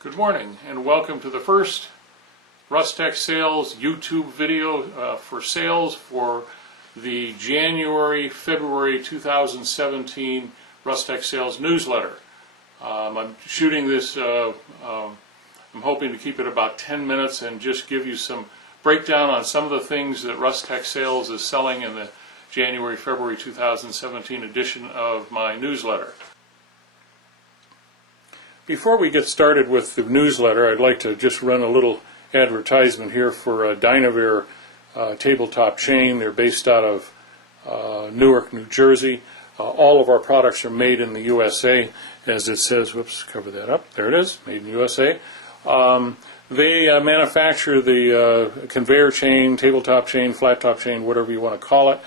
Good morning and welcome to the first Russ-Tech Sales YouTube video for sales for the January-February 2017 Russ-Tech Sales newsletter. I'm shooting this, I'm hoping to keep it about 10 minutes and just give you some breakdown on some of the things that Russ-Tech Sales is selling in the January-February 2017 edition of my newsletter. Before we get started with the newsletter, I'd like to just run a little advertisement here for Dynavere tabletop chain. They're based out of Newark, New Jersey. All of our products are made in the USA, as it says. Whoops, cover that up. There it is, made in the USA. They manufacture the conveyor chain, tabletop chain, flat top chain, whatever you want to call it.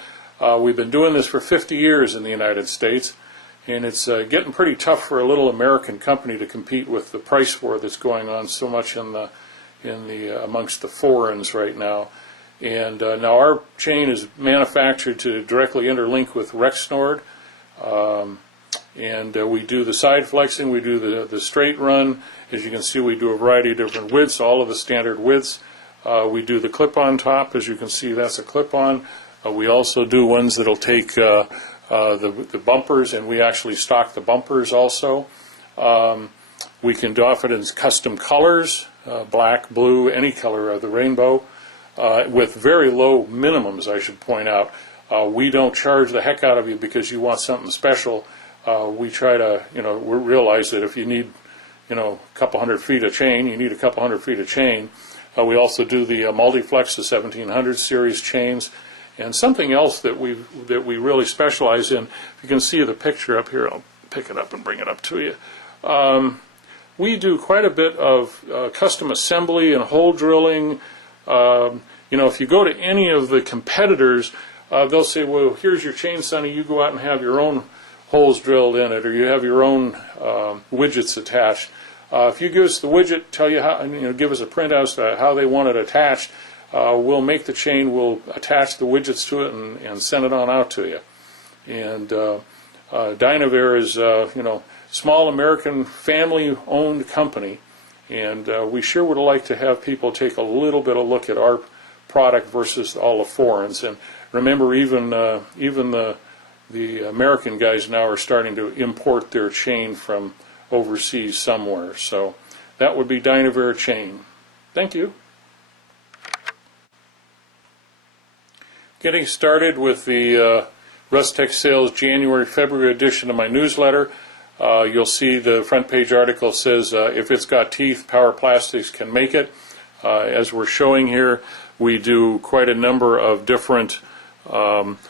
We've been doing this for 50 years in the United States. And it's getting pretty tough for a little American company to compete with the price war that's going on so much in the amongst the foreigns right now. And now our chain is manufactured to directly interlink with Rexnord, and we do the side flexing, we do the straight run. As you can see, we do a variety of different widths, all of the standard widths. We do the clip-on top, as you can see, that's a clip-on. We also do ones that'll take the bumpers, and we actually stock the bumpers also. We can offer it in custom colors, black, blue, any color of the rainbow, with very low minimums, I should point out. We don't charge the heck out of you because you want something special. We try to, we realize that if you need, a couple hundred feet of chain, you need a couple hundred feet of chain. We also do the multi-flex, the 1700 series chains. And something else that we really specialize in, if you can see the picture up here, I'll pick it up and bring it up to you. We do quite a bit of custom assembly and hole drilling. If you go to any of the competitors, they'll say, well, here's your chain, Sonny, you go out and have your own holes drilled in it, or you have your own widgets attached. If you give us the widget, tell you how, give us a printout as to how they want it attached, we'll make the chain, we'll attach the widgets to it and send it on out to you. And Dynavere is, small American family-owned company, and we sure would like to have people take a little bit of look at our product versus all the foreigns. And remember, even the American guys now are starting to import their chain from overseas somewhere. So that would be Dynavere chain. Thank you. Getting started with the Russ-Tech Sales January-February edition of my newsletter. You'll see the front page article says, if it's got teeth, Power Plastics can make it. As we're showing here, we do quite a number of different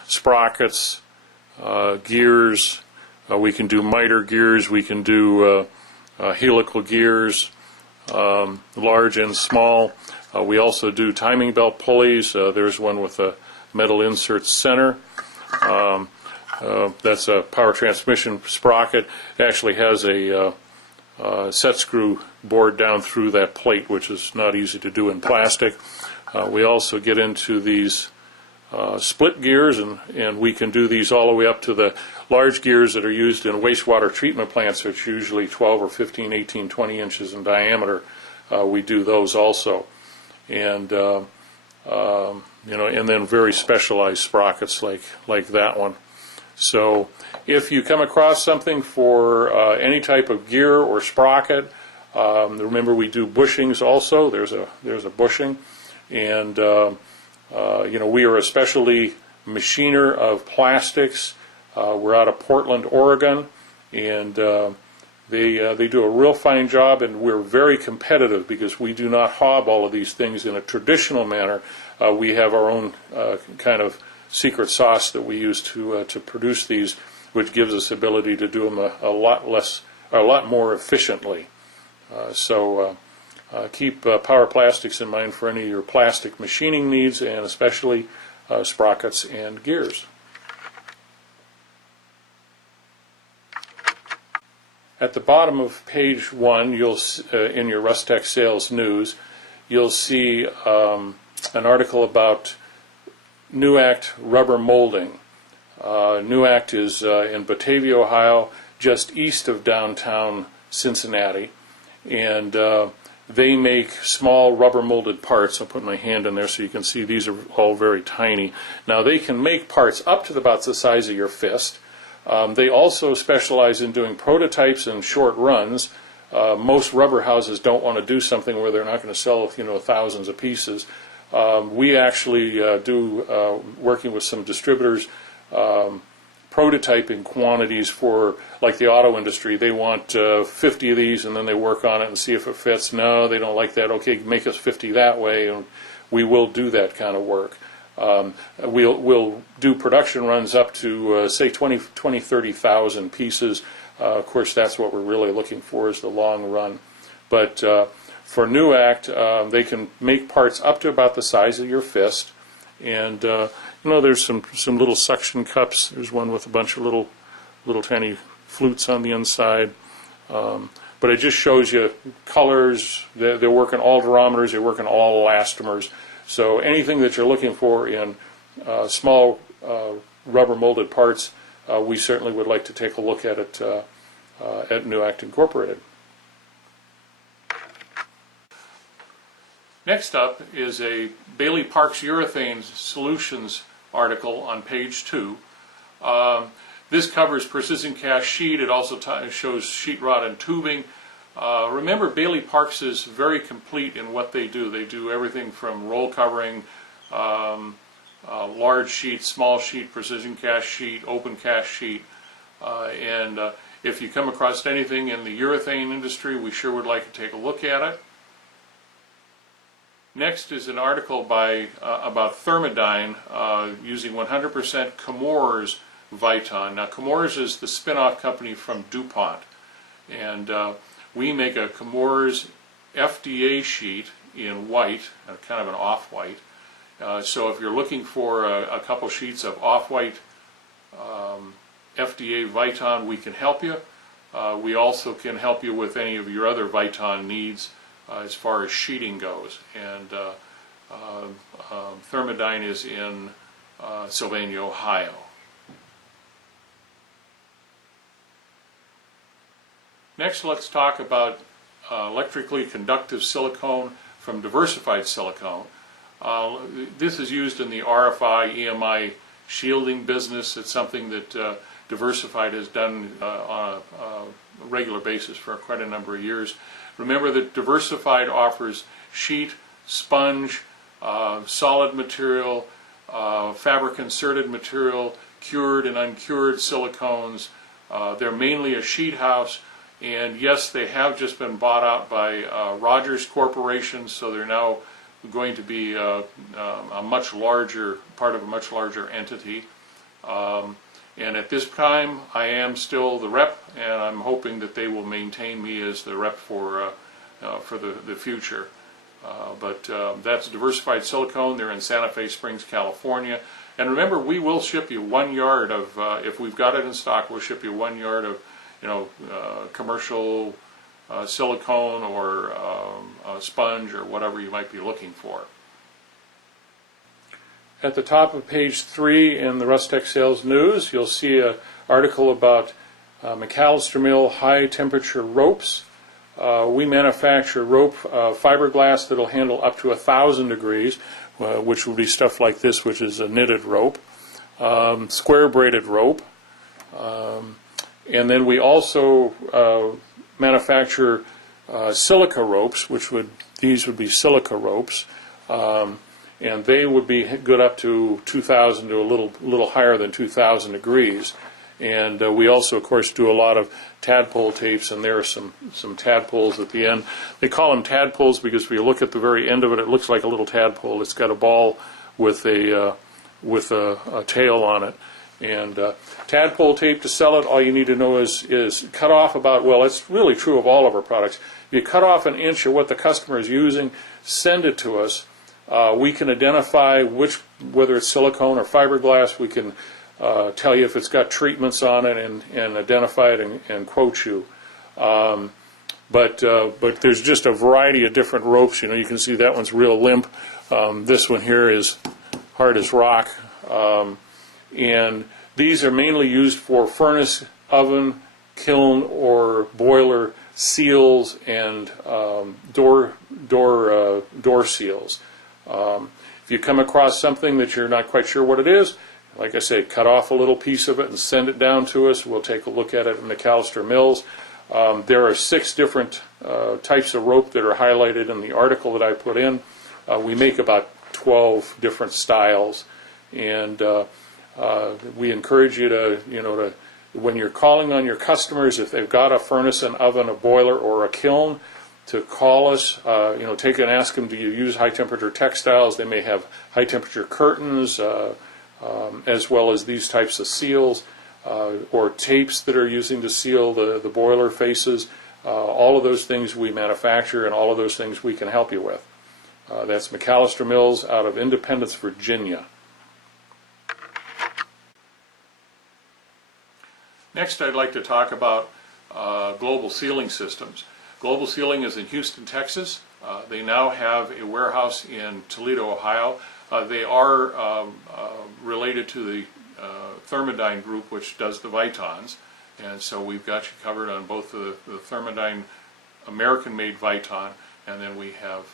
sprockets, gears. We can do miter gears, we can do helical gears, large and small. We also do timing belt pulleys. There's one with a metal insert center. That's a power transmission sprocket. It actually has a set screw bored down through that plate, which is not easy to do in plastic. We also get into these split gears, and we can do these all the way up to the large gears that are used in wastewater treatment plants, which are usually 12 or 15, 18, 20 inches in diameter. We do those also. And and then very specialized sprockets like that one. So if you come across something for any type of gear or sprocket, remember we do bushings also. There's a bushing, and we are a specialty machiner of plastics. We're out of Portland, Oregon, and they do a real fine job, and we're very competitive because we do not hob all of these things in a traditional manner. We have our own kind of secret sauce that we use to produce these, which gives us the ability to do them a lot more efficiently. So keep Power Plastics in mind for any of your plastic machining needs, and especially sprockets and gears. At the bottom of page 1, you'll in your Russ-Tech Sales News, you'll see an article about Nuact rubber molding. Nuact is in Batavia, Ohio, just east of downtown Cincinnati, and they make small rubber molded parts. I'll put my hand in there so you can see these are all very tiny. Now they can make parts up to about the size of your fist. They also specialize in doing prototypes and short runs. Most rubber houses don't want to do something where they're not going to sell, thousands of pieces. We actually do, working with some distributors, prototyping quantities for, like the auto industry. They want 50 of these, and then they work on it and see if it fits. No, they don't like that. Okay, make us 50 that way, and we will do that kind of work. We'll do production runs up to, say, 30,000 pieces. Of course, that's what we're really looking for, is the long run. But for NEWACT, they can make parts up to about the size of your fist. And, there's some little suction cups. There's one with a bunch of little tiny flutes on the inside. But it just shows you colors. They work in all durometers. They work in all elastomers. So anything that you're looking for in small rubber molded parts, we certainly would like to take a look at it at NEWACT Incorporated. Next up is a Bailey Parks Urethane Solutions article on page 2. This covers precision cast sheet. It also shows sheetrod and tubing. Remember, Bailey Parks is very complete in what they do. They do everything from roll covering, large sheet, small sheet, precision cast sheet, open cast sheet. And if you come across anything in the urethane industry, we sure would like to take a look at it. Next is an article about Thermodyne using 100% Chemours Viton. Now, Chemours is the spin-off company from DuPont, and we make a Chemours FDA sheet in white, kind of an off-white. So if you're looking for a couple sheets of off-white FDA Viton, we can help you. We also can help you with any of your other Viton needs as far as sheeting goes. And Thermodyne is in Sylvania, Ohio. Next, let's talk about electrically conductive silicone from diversified silicone. This is used in the RFI, EMI shielding business. It's something that Diversified has done on a regular basis for quite a number of years. Remember that Diversified offers sheet, sponge, solid material, fabric inserted material, cured and uncured silicones. They're mainly a sheet house, and yes, they have just been bought out by Rogers Corporation, so they're now going to be a much larger, part of a much larger entity. And at this time, I am still the rep, and I'm hoping that they will maintain me as the rep for the future. But that's Diversified Silicone. They're in Santa Fe Springs, California. And remember, we will ship you 1 yard of, if we've got it in stock, we'll ship you 1 yard of, commercial silicone or sponge or whatever you might be looking for. At the top of page 3 in the Russ-Tech Sales News, you'll see an article about McAllister Mill high temperature ropes. We manufacture rope fiberglass that'll handle up to 1,000 degrees, which will be stuff like this, which is a knitted rope, square braided rope, and then we also manufacture silica ropes, these would be silica ropes, and they would be good up to 2,000 to a little higher than 2,000 degrees. And we also, of course, do a lot of tadpole tapes, and there are some tadpoles at the end. They call them tadpoles because if you look at the very end of it, it looks like a little tadpole. It's got a ball with a tail on it. And tadpole tape, to sell it, all you need to know is cut off about, well, it's really true of all of our products. You cut off an inch of what the customer is using, send it to us. We can identify whether it's silicone or fiberglass. We can tell you if it's got treatments on it and identify it and quote you. But there's just a variety of different ropes. You can see that one's real limp. This one here is hard as rock. And these are mainly used for furnace, oven, kiln, or boiler seals and door seals. If you come across something that you're not quite sure what it is, like I say, cut off a little piece of it and send it down to us. We'll take a look at it at McAllister Mills. There are 6 different types of rope that are highlighted in the article that I put in. We make about 12 different styles, and we encourage you to, when you're calling on your customers, if they've got a furnace, an oven, a boiler, or a kiln, to call us, take and ask them, do you use high temperature textiles? They may have high temperature curtains, as well as these types of seals, or tapes that are using to seal the boiler faces. All of those things we manufacture, and all of those things we can help you with. That's McAllister Mills out of Independence, Virginia. Next, I'd like to talk about Global Sealing Systems. Global Sealing is in Houston, Texas. They now have a warehouse in Toledo, Ohio. They are related to the Thermodyne group, which does the Vitons, and so we've got you covered on both the Thermodyne American-made Viton, and then we have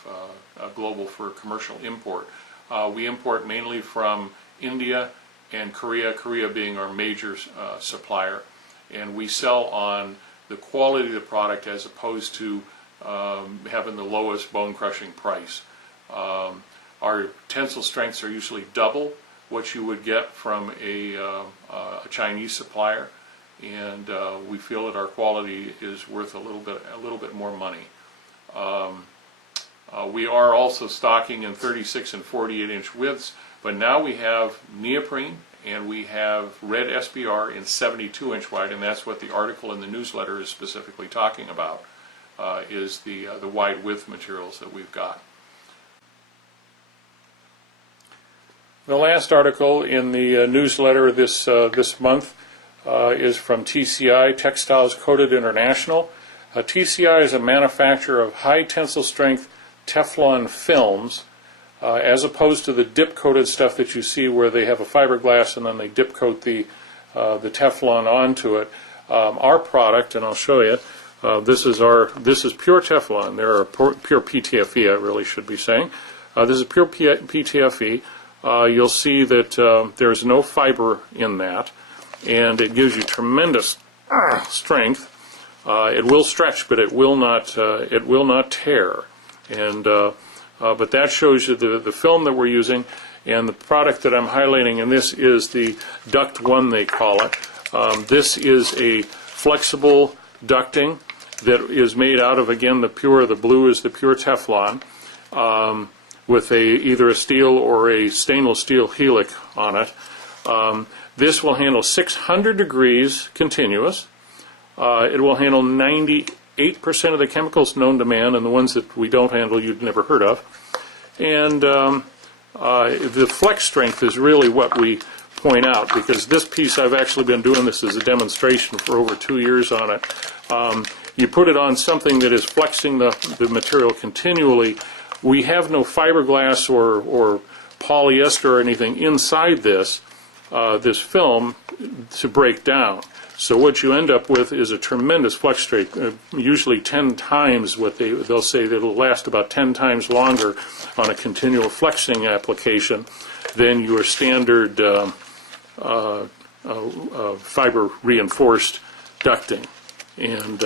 Global for commercial import. We import mainly from India and Korea, Korea being our major supplier, and we sell on the quality of the product as opposed to having the lowest bone-crushing price. Our tensile strengths are usually double what you would get from a Chinese supplier, and we feel that our quality is worth a little bit more money. We are also stocking in 36 and 48-inch widths, but now we have neoprene and we have red SBR in 72-inch wide, and that's what the article in the newsletter is specifically talking about, is the wide width materials that we've got. The last article in the newsletter this month is from TCI, Textiles Coated International. TCI is a manufacturer of high tensile strength Teflon films, as opposed to the dip-coated stuff that you see where they have a fiberglass and then they dip-coat the Teflon onto it. Our product, and I'll show you, this is pure Teflon. They're pure PTFE, I really should be saying. This is pure PTFE. You'll see that there's no fiber in that, and it gives you tremendous strength. It will stretch, but it will not tear. And but that shows you the film that we're using, and the product that I'm highlighting in this is the Duct 1, they call it. This is a flexible ducting that is made out of, again, the blue is the pure Teflon, with either a steel or a stainless steel helic on it. This will handle 600 degrees continuous. It will handle 98% of the chemicals known to man, and the ones that we don't handle you'd never heard of. And the flex strength is really what we point out, because this piece, I've actually been doing this as a demonstration for over 2 years on it. You put it on something that is flexing the material continually. We have no fiberglass or polyester or anything inside this film to break down. So what you end up with is a tremendous flex strength, usually 10 times what they'll say that it'll last about 10 times longer on a continual flexing application than your standard fiber reinforced ducting. And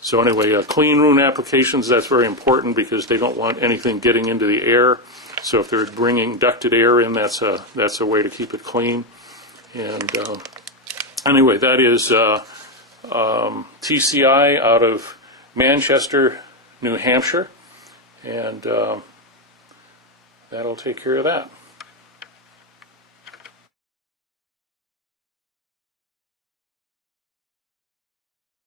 so anyway, clean room applications, that's very important because they don't want anything getting into the air. So if they're bringing ducted air in, that's a way to keep it clean. And anyway, that is TCI out of Manchester, New Hampshire, and that'll take care of that.